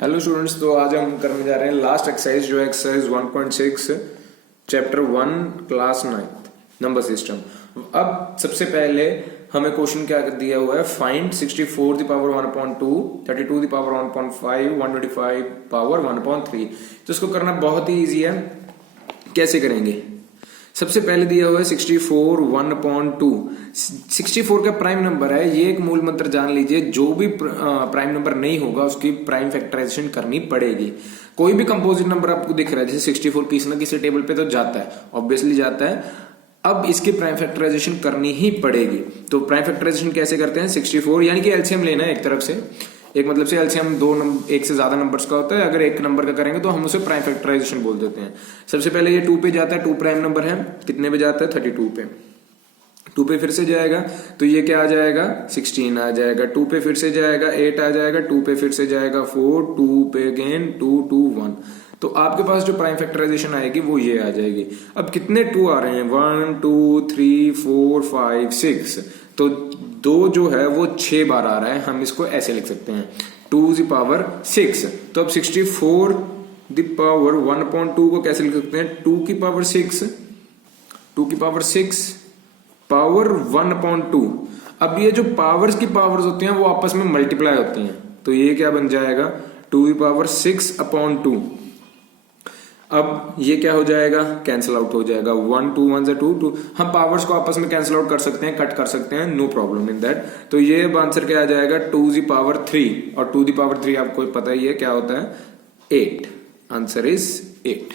Hello students, तो आज हम करने जा रहे हैं लास्ट एक्सरसाइज जो है exercise 1.6 chapter 1 class 9 number system. अब सबसे पहले हमें क्वेश्चन क्या दिया हुआ है, find 64 the power 1/2, 32 the power 1.5, 125 power 1/3। तो इसको करना बहुत ही इजी है। कैसे करेंगे? सबसे पहले दिया हुआ है 64 1/2। 64 का प्राइम नंबर है, ये एक मूल मंत्र जान लीजिए। जो भी प्राइम नंबर नहीं होगा उसकी प्राइम फैक्टराइजेशन करनी पड़ेगी। कोई भी कंपोजिट नंबर आपको दिख रहा है जैसे 64 किसी ना किसी टेबल पे तो जाता है, ऑब्वियसली जाता है। अब इसकी प्राइम फैक्टराइजेशन करनी ही पड़ेगी। तो प्राइम फैक्टराइजेशन कैसे करते हैं? 64 यानी कि एलसीएम लेना है एक तरफ से, एक मतलब से एलसीएम एक से ज्यादा नंबर्स का होता है। अगर एक नंबर का करेंगे तो हम उसे प्राइम फैक्टराइजेशन बोल देते हैं। सबसे पहले ये 2 पे जाता है, 2 प्राइम नंबर है, कितने पे जाता है? 32 पे। 2 पे फिर से जाएगा तो ये क्या आ जाएगा? 16 आ जाएगा। 2 पे फिर से जाएगा 8 आ जाएगा। 2 पे फिर से जाएगा 4, 2 पे अगेन 2 2 1। तो आपके पास जो प्राइम फैक्टराइजेशन आएगी वो ये आ जाएगी। अब कितने 2 आ रहे हैं? 1 2 3 4 5 6। तो 2 जो है वो 6 बार आ रहा है। हम इसको ऐसे लिख सकते हैं 2 द पावर 6। तो अब 64 द पावर 1/2 को कैसे लिख सकते हैं? 2 की पावर 6, 2 की पावर 6 पावर 1/2। अब ये जो पावर्स की पावर्स होती हैं वो आपस में मल्टीप्लाई होती हैं। तो ये क्या बन जाएगा? 2 की पावर 6/2। अब ये क्या हो जाएगा? कैंसिल आउट हो जाएगा। 1 2 1 2 2। हम पावर्स को आपस में कैंसिल आउट कर सकते हैं, कट कर सकते हैं, नो प्रॉब्लम इन दैट। तो ये आंसर क्या आ जाएगा? 2 की पावर 3। और 2 की पावर 3 आपको पता ही है क्या होता है? 8। Answer is 8।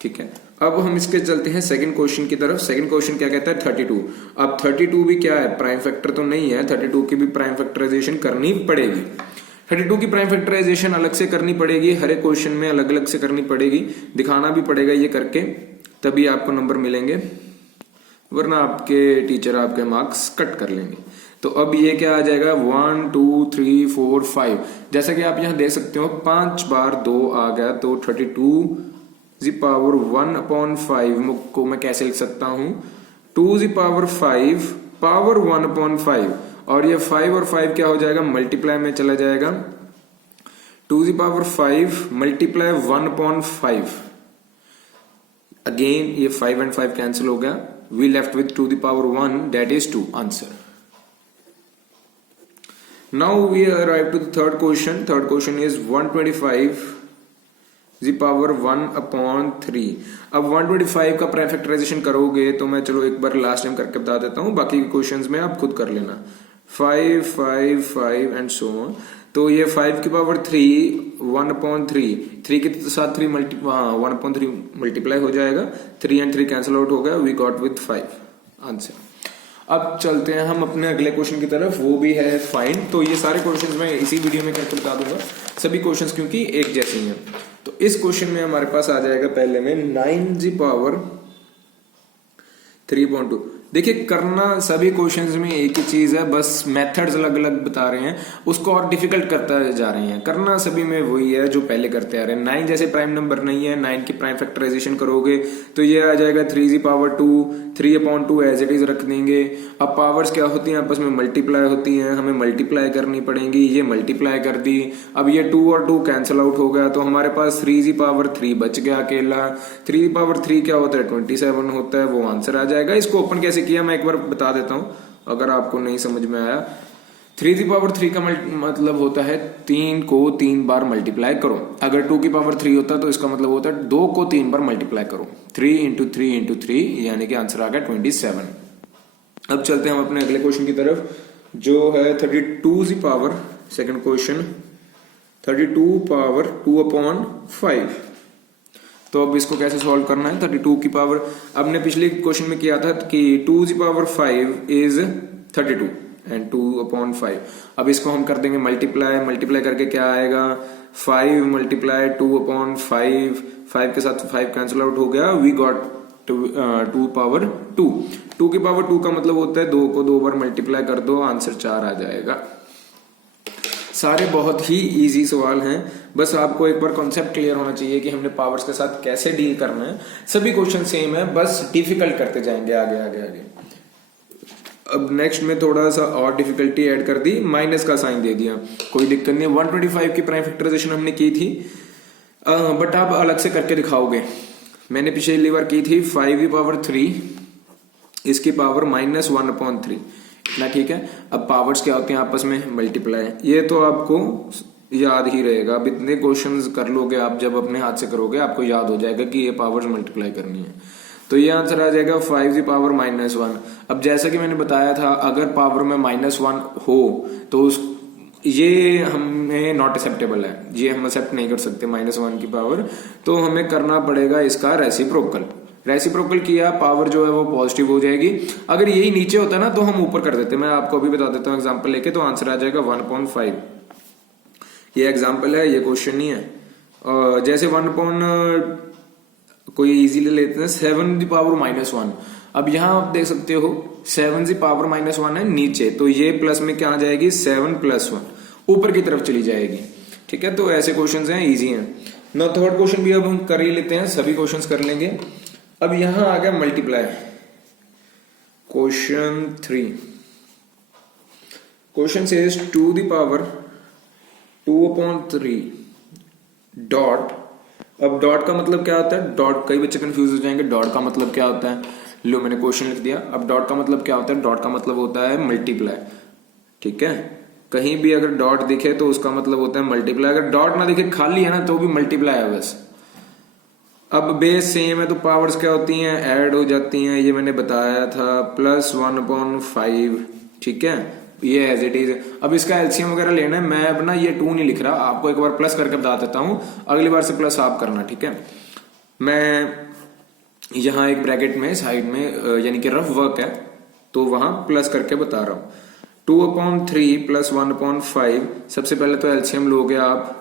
ठीक है, अब हम इसके चलते हैं सेकंड क्वेश्चन की तरफ। सेकंड क्वेश्चन क्या कहता है? 32। अब 32 भी क्या है? प्राइम फैक्टर तो नहीं है। 32 की भी प्राइम फैक्टराइजेशन करनी पड़ेगी। 32 की प्राइम फैक्टराइजेशन अलग से करनी पड़ेगी, हर एक क्वेश्चन में अलग अलग से करनी पड़ेगी, दिखाना भी पड़ेगा ये करके, तभी आपको नंबर मिलेंगे, वरना आपके टीचर आपके मार्क्स कट कर लेंगे। तो अब ये क्या आ जाएगा? 1 2 3 4 5। जैसा कि आप यहां देख सकते हो 5 बार 2 आ गया। तो 32 जी पावर 1/5 को मैं कैसे लिख सकता हूं? 2 जी पावर 5 पावर 1/5। और ये 5 और 5 क्या हो जाएगा? मल्टीप्लाई में चला जाएगा। 2 जी पावर 5 मल्टीप्लाई 1/5। अगेन ये 5 and 5 कैंसिल हो गया। We left with 2 the power 1, that is 2 answer. Now we arrive to the third question. Third question is 125 जी पावर 1/3। अब 125 का प्राइम फैक्टराइजेशन करोगे तो मैं चलो एक बार लास्ट टाइम करके बता देता हूं, बाकी क्वेश्चंस में आप खुद कर लेना। 5 5 5 एंड सो ऑन। तो ये 5 की पावर 3 1/3, 3 के साथ 3 1/3 मल्टीप्लाई हो जाएगा। 3 and 3 कैंसिल आउट हो गया। We got with 5 answer. अब चलते हैं हम अपने अगले क्वेश्चन की तरफ, वो भी है फाइंड। तो ये सारे क्वेश्चंस मैं इसी वीडियो में करके बता दूंगा, सभी क्वेश्चंस क्योंकि एक जैसे ही हैं। तो इस क्वेश्चन में हमारे पास आ जाएगा पहले में 9 जी पावर 3/2। देखिए, करना सभी क्वेश्चंस में एक ही चीज है, बस मेथड्स अलग अलग बता रहे हैं, उसको और डिफिकल्ट करता जा रहे हैं। करना सभी में वही है जो पहले करते आ रहे हैं। 9 जैसे प्राइम नंबर नहीं है, 9 की प्राइम फैक्टराइजेशन करोगे तो ये आ जाएगा 3 जी पावर 2, 3/2 एज इट इज रख देंगे। अब पावर्स क्या होती हैं? आपस में मल्टीप्लाई होती हैं, हमें मल्टीप्लाई करनी पड़ेंगी। ये मल्टीप्लाई कर दी। अब ये 2 और 2 कैंसिल आउट हो गया, तो हमारे पास 3 जी पावर 3 बच गया अकेला। 3 जी पावर 3 क्या होता है? 27 होता है, वो आंसर आ जाएगा। इसको ओपन कैसे किया मैं एक बार बता देता हूं अगर आपको नहीं समझ में आया। 3 की पावर 3 का मतलब होता है 3 को 3 बार मल्टीप्लाई करो। अगर 2 की पावर 3 होता तो इसका मतलब होता है 2 को 3 बार मल्टीप्लाई करो। 3 × 3 × 3 यानी कि आंसर आ गया 27। अब चलते हैं हम अपने अगले क्वेश्चन की तरफ जो है 32 की पावर, सेकंड क्वेश्चन 32 पावर 2/5। तो अब इसको कैसे सॉल्व करना है? 32 की पावर, अब ने पिछले क्वेश्चन में किया था कि 2 की पावर 5 इज 32 एंड 2/5। अब इसको हम कर देंगे मल्टीप्लाई। मल्टीप्लाई करके क्या आएगा? 5 मल्टीप्लाई 2/5। 5 के साथ 5 कैंसिल आउट हो गया। We got 2 power 2। 2 की पावर 2 का मतलब होता है 2 को 2 बार मल्टीप्लाई कर दो, आंसर 4 आ जाएगा। सारे बहुत ही इजी सवाल हैं, बस आपको एक बार कॉन्सेप्ट क्लियर होना चाहिए कि हमने पावर्स के साथ कैसे डील करना है। सभी क्वेश्चन सेम है, बस डिफिकल्ट करते जाएंगे आगे आगे आगे। अब नेक्स्ट में थोड़ा सा और डिफिकल्टी ऐड कर दी, माइनस का साइन दे दिया, कोई दिक्कत नहीं। 125 की प्राइम फैक्टराइजेशन हमने की थी, बट आप अलग से करके दिखाओगे। मैंने पिछली बार की थी 5⁻3 इसकी पावर -1/3, इतना ठीक है। अब पावर्स क्या होते हैं आपस में, मल्टीप्लाई। ये तो आपको याद ही रहेगा, अब इतने क्वेश्चंस कर लोगे आप, जब अपने हाथ से करोगे आपको याद हो जाएगा कि ये पावर्स मल्टीप्लाई करनी है। तो ये आंसर आ जाएगा 5⁻⁻1। अब जैसा कि मैंने बताया था, अगर पावर में -1 हो तो ये हमें नॉट एक्सेप्टेबल है, ये हम एक्सेप्ट नहीं कर सकते -1 की पावर। तो हमें करना पड़ेगा इसका रेसिप्रोकल। रेसिप्रोकल किया, पावर जो है वो पॉजिटिव हो जाएगी। अगर यही नीचे होता ना तो हम ऊपर कर देते। मैं आपको अभी बता देता हूँ एग्जाम्पल लेके, तो आंसर आ जाएगा 1/5। ये एग्जाम्पल है, ये क्वेश्चन नहीं है। जैसे 1 कोई इजी ले लेते हैं 7⁻⁻1। अब यहां आप देख सकते हो 7⁻⁻1 है नीचे, तो ये प्लस में क्या आ जाएगी, 7 + 1 ऊपर की तरफ चली जाएगी। ठीक है, तो ऐसे क्वेश्चंस हैं, इजी हैं ना। थर्ड क्वेश्चन भी अब हम कर ही लेते हैं, सभी क्वेश्चंस कर लेंगे। अब यहां आ गया मल्टीप्लाई। क्वेश्चन 3, क्वेश्चन से 2⁻2/3 डॉट। अब डॉट का मतलब क्या होता है, डॉट, कई बच्चे कंफ्यूज हो जाएंगे, डॉट का मतलब क्या होता है। लो मैंने क्वेश्चन लिख दिया। अब डॉट का मतलब क्या होता है, डॉट का मतलब होता है मल्टीप्लाई। ठीक है, कहीं भी अगर डॉट दिखे तो उसका मतलब होता है मल्टीप्लाई। अगर डॉट ना दिखे, खाली है ना, तो भी मल्टीप्लाई है बस। अब बेस सेम है तो पावर्स क्या होती हैं, ऐड हो जाती हैं, ये मैंने बताया था, +1/5। ठीक है, ये एज इट इज। अब इसका एलसीएम वगैरह लेना है, मैं अब ना ये 2 नहीं लिख रहा, आपको एक बार प्लस करके बता देता हूं, अगली बार से प्लस आप करना। ठीक है, मैं यहां एक ब्रैकेट में साइड में यानी कि रफ वर्क है तो वहां प्लस करके बता रहा हूं। 2/3 + 1/5। सबसे पहले तो एलसीएम लोगे आप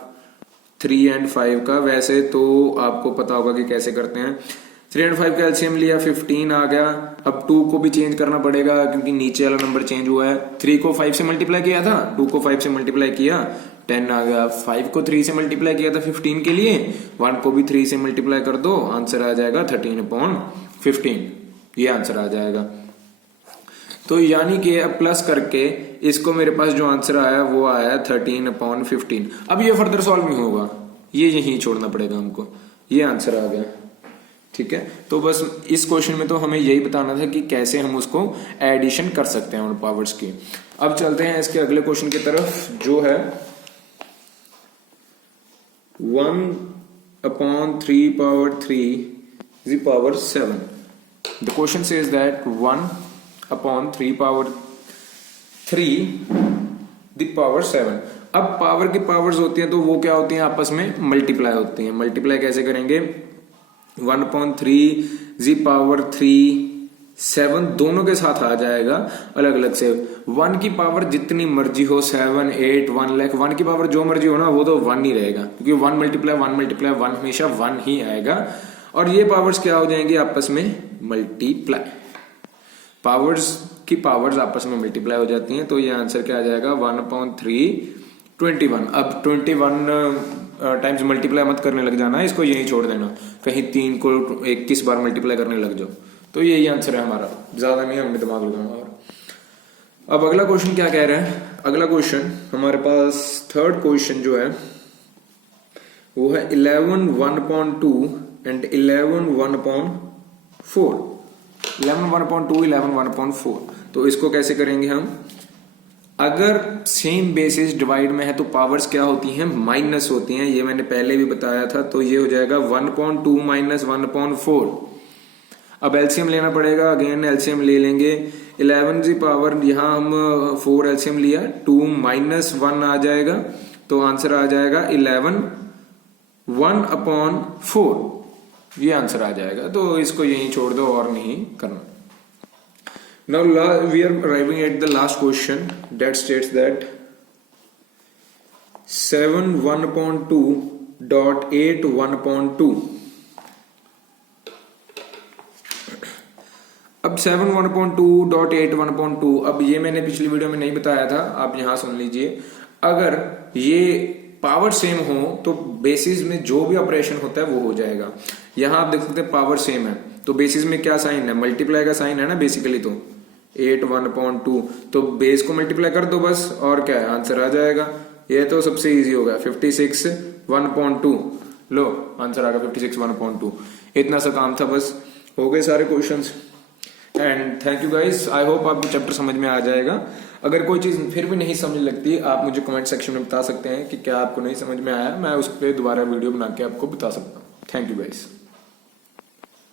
3 और 5 का, वैसे तो आपको पता होगा कि कैसे करते हैं। 3 और 5 का एलसीएम लिया, 15 आ गया। अब 2 को भी चेंज करना पड़ेगा क्योंकि नीचे वाला नंबर चेंज हुआ है। 3 को 5 से मल्टीप्लाई किया था, 2 को 5 से मल्टीप्लाई किया, 10 आ गया। 5 को 3 से मल्टीप्लाई किया था 15 के लिए, 1 को भी 3 से मल्टीप्लाई कर दो, आंसर आ जाएगा 13/15। ये आंसर आ जाएगा। तो यानी कि अब प्लस करके इसको मेरे पास जो आंसर आया वो आया 13/15। अब ये फर्दर सॉल्व नहीं होगा, ये यहीं छोड़ना पड़ेगा हमको, ये आंसर आ गया। ठीक है, तो बस इस क्वेश्चन में तो हमें यही बताना था कि कैसे हम उसको एडिशन कर सकते हैं उन पावर्स की। अब चलते हैं इसके अगले क्वेश्चन की तरफ, जो है 1/3/3⁻7। The question says that 1/3/3⁻7। अब पावर की पावर्स होती हैं तो वो क्या होती हैं, आपस में मल्टीप्लाई होती हैं। मल्टीप्लाई कैसे करेंगे, 1/3⁻3⁷ दोनों के साथ आ जाएगा अलग अलग से। 1 की पावर जितनी मर्जी हो, 7, 8, 1 लाख, 1 की पावर जो मर्जी हो ना, वो तो 1 ही रहेगा क्योंकि 1 × 1 हमेशा 1 ही आएगा। और ये पावर्स क्या हो जाएंगी, आपस में मल्टीप्लाई। पावर्स की पावर्स आपस में मल्टीप्लाई हो जाती हैं, तो ये आंसर क्या आ जाएगा, 1/321। अब 21 टाइम्स मल्टीप्लाई मत करने लग जाना, इसको यही छोड़ देना, कहीं 3 को 21 बार मल्टीप्लाई करने लग जाओ। तो यही आंसर है हमारा, ज्यादा नहीं हमने दिमाग लगाना। और अब अगला क्वेश्चन क्या कह रहा है, अगला क्वेश्चन हमारे पास थर्ड क्वेश्चन जो है वो है 11/1/2 एंड 11/1/4। 11/1/2, 11/1/4। तो इसको कैसे करेंगे हम, अगर सेम बेसिस डिवाइड में है तो पावर्स क्या होती हैं, माइनस होती हैं। ये मैंने पहले भी बताया था, तो ये हो जाएगा 1/2 - 1/4। अब एलसीएम लेना पड़ेगा, अगेन एलसीएम ले लेंगे। 11 की पावर यहां हम 4 एलसीएम लिया, 2 - 1 आ जाएगा, तो आंसर आ जाएगा 11/1/4। ये आंसर आ जाएगा, तो इसको यहीं छोड़ दो और नहीं करना। Now we are arriving at the last question that states that 7/1/2.8/1/2। अब 7/1/2.8/1/2, अब ये मैंने पिछली वीडियो में नहीं बताया था, आप यहां सुन लीजिए। अगर ये पावर सेम हो तो बेसिस में जो भी ऑपरेशन होता है वो हो जाएगा। यहां आप देख सकते हैं पावर सेम है, तो बेसिस में क्या साइन है, मल्टीप्लाई का साइन है ना बेसिकली। तो 8 1/2, तो बेस को मल्टीप्लाई कर दो बस, और क्या है आंसर आ जाएगा। ये तो सबसे इजी हो गया, 56 1/2, लो आंसर आ गया 56 1/2। इतना सा काम था, बस हो गए सारे questions. And thank you guys, I hope आपको चैप्टर समझ में आ जाएगा। अगर कोई चीज फिर भी नहीं समझ लगती, आप मुझे कमेंट सेक्शन में बता सकते हैं कि क्या आपको नहीं समझ में आया, मैं उस पर दोबारा वीडियो बना के आपको बता सकता हूँ। Thank you guys.